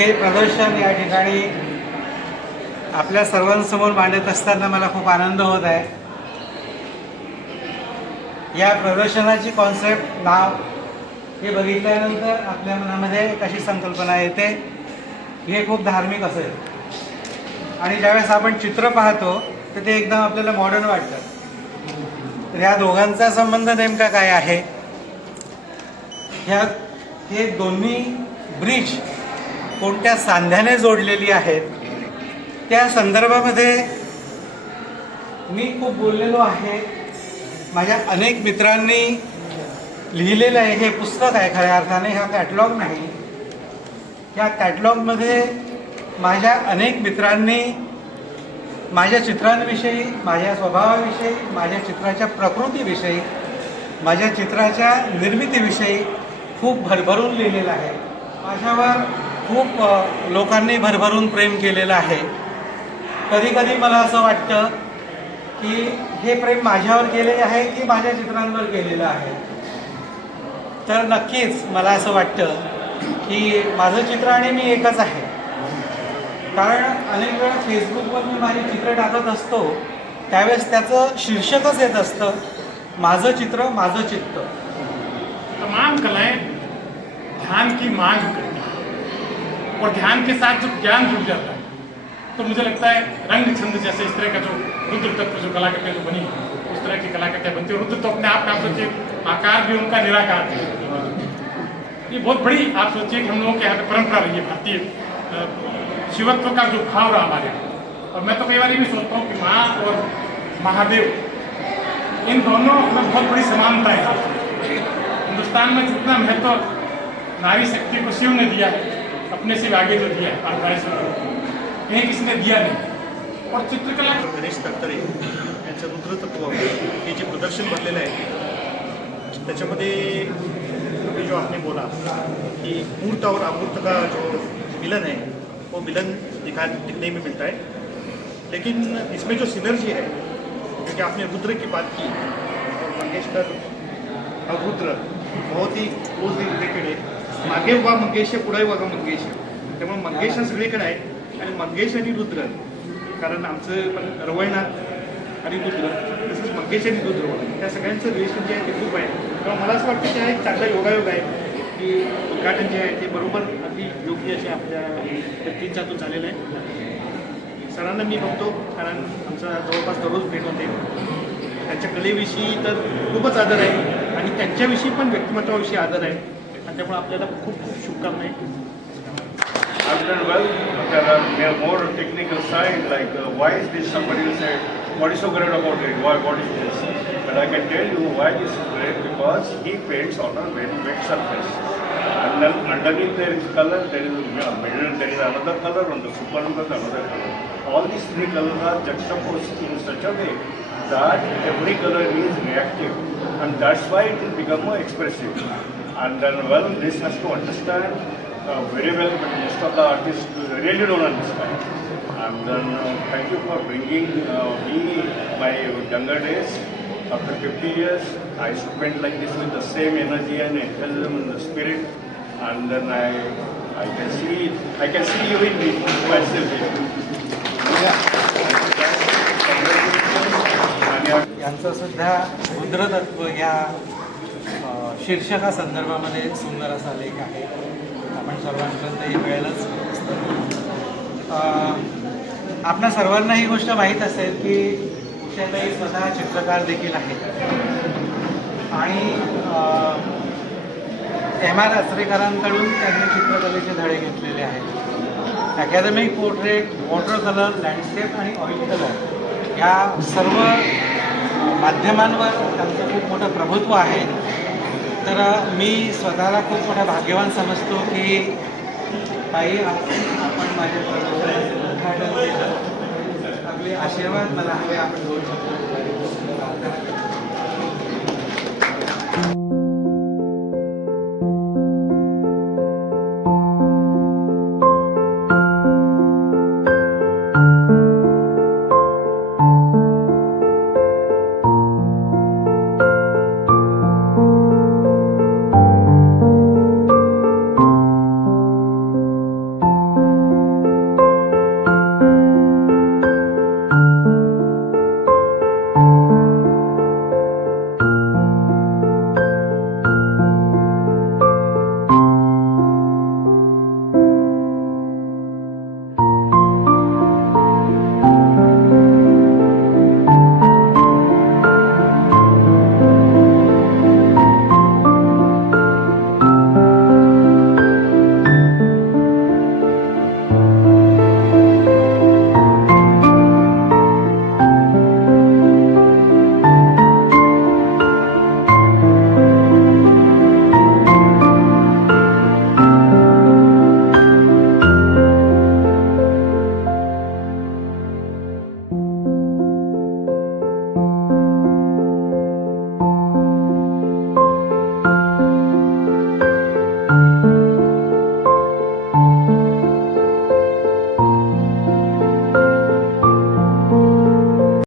हे प्रदर्शन या ठिकाणी आपल्या सर्वांसमोर मांडत असताना मला खूप आनंद होत आहे. या प्रदर्शनाची कॉन्सेप्ट, नाव हे बघितल्यानंतर आपल्या मनामध्ये एक अशी संकल्पना येते की हे खूप धार्मिक असेल आणि ज्यावेळेस आपण चित्र पाहतो तर ते एकदम आपल्याला मॉडर्न वाटतं. तर ह्या दोघांचा संबंध नेमका काय आहे? हे दोन्ही ब्रिज कोणत्या सांध्याने जोडलेली आहेत त्या संदर्भामध्ये मी खूप बोललेलो आहे. माझ्या अनेक मित्रांनी लिहिलेलं आहे. हे पुस्तक आहे खऱ्या अर्थाने, हा कॅटलॉग नाही. या कॅटलॉगमध्ये माझ्या अनेक मित्रांनी माझ्या चित्रांविषयी, माझ्या स्वभावाविषयी, माझ्या चित्राच्या प्रकृतीविषयी, माझ्या चित्राच्या निर्मितीविषयी खूप भरभरून लिहिलेलं आहे. माझ्यावर खूप लोकांनी भरभरून प्रेम केलेलं आहे. कधीकधी मला असं वाटतं की हे प्रेम माझ्यावर केलेले आहे की माझ्या चित्रांवर केलेलं आहे. तर नक्कीच मला असं वाटतं की माझं चित्र आणि मी एकच आहे. कारण अनेक वेळा फेसबुकवर मी माझी चित्र टाकत असतो त्यावेळेस त्याचं शीर्षकच येत असतं, माझं चित्र माझं चित्त. तमाम कलाएं ध्यान की मांग करती हैं और ध्यान के साथ जो ज्ञान जुड़ जाता है तो मुझे लगता है रंग छंद जैसे इस तरह का जो रुद्र तत्व जो कलाकृतियाँ जो बनी उस तरह की कलाकृतियाँ बनती है. रुद्र तो अपने आप में आप सोचिए आकार भी उनका निराकार है. ये बहुत बड़ी आप सोचिए कि हम लोगों के यहाँ पे परंपरा रही है भारतीय शिवत्व का जो भाव रहा हमारे. और मैं तो कई बार ये भी सोचता हूँ कि माँ और महादेव इन दोनों में बहुत बड़ी समानता है. हिंदुस्तान में जितना महत्व नारी शक्ति को शिव ने दिया है, अपने से आगे जो दिया है कहीं किसी ने दिया नहीं. और चित्रकला गणेश तक्तरे यांचं रुद्रतत्व हे जे प्रदर्शन भरलेलं आहे त्याच्यामध्ये अभी जो आपने बोला कि मूर्त और अमूर्त का जो मिलन है वो मिलन दिखने में मिलता है. लेकिन इसमें जो सिनर्जी है, क्योंकि आपने रुद्र की बात की और मंगेशकर और रुद्र बहुत ही क्लोजली रिलेटेड आहे. मागे वा मंगेश पुढे बघा मंगेश, त्यामुळे मंगेश हा सगळीकडे आहे. आणि मंगेश आणि रुद्र, कारण आमचं पण रवळनाथ आणि रुद्र तसंच मंगेश आणि रुद्र त्या सगळ्यांचं रिलेशन जे आहे ते खूप आहे. तेव्हा मला असं वाटतं की हा एक चांगला योगायोग आहे की उद्घाटन जे आहे ते बरोबर अगदी योग्य असे आपल्या व्यक्तींचा तो झालेला आहे. सरांना मी बघतो कारण आमचा जवळपास दररोज भेट होते. त्यांच्या कलेविषयी तर खूपच आदर आहे आणि त्यांच्याविषयी पण व्यक्तिमत्वाविषयी आदर आहे आणि त्यामुळे आपल्याला खूप खूप शुभकामना. I've done well. There are more technical side, like why is this? Somebody will say, what is so great about it? What is this? But I can tell you why this is great, because he paints on a very wet surface. And then underneath there is color, there is middle, there is another color, on the super another color. All these three colors are juxtaposed in such a way that every color is reactive, and that's why it will become more expressive. And then, well, this has to understand very well, but most of the artists really don't understand. And then thank you for bringing me my younger days. After 50 years, I spent like this with the same energy and enthusiasm and the spirit. And then I can see you in me myself. यांचं सुद्धा रुद्रतत्व या शीर्षका संदर्भामध्ये सुंदर असा लेख आहे. आपण सर्वांपर्यंत हे मिळेलच. आपल्या सर्वांना ही गोष्ट माहीत असेल की उषाताई स्वतः चित्रकार देखील आहेत आणि एम.आर. आचरेकरांकडून त्यांनी चित्रकलेचे धडे घेतलेले आहेत. Academic portrait, water colour, landscape आणि ऑइल कलर या सर्व माध्यमांवर त्यांचं खूप मोठं प्रभुत्व आहे. तर मी स्वतःला खूप मोठा भाग्यवान समजतो की ताई आपण माझ्या प्रदर्शनाचे उद्घाटन केलं. आपले आशीर्वाद मला हवे आपण दोन शब्द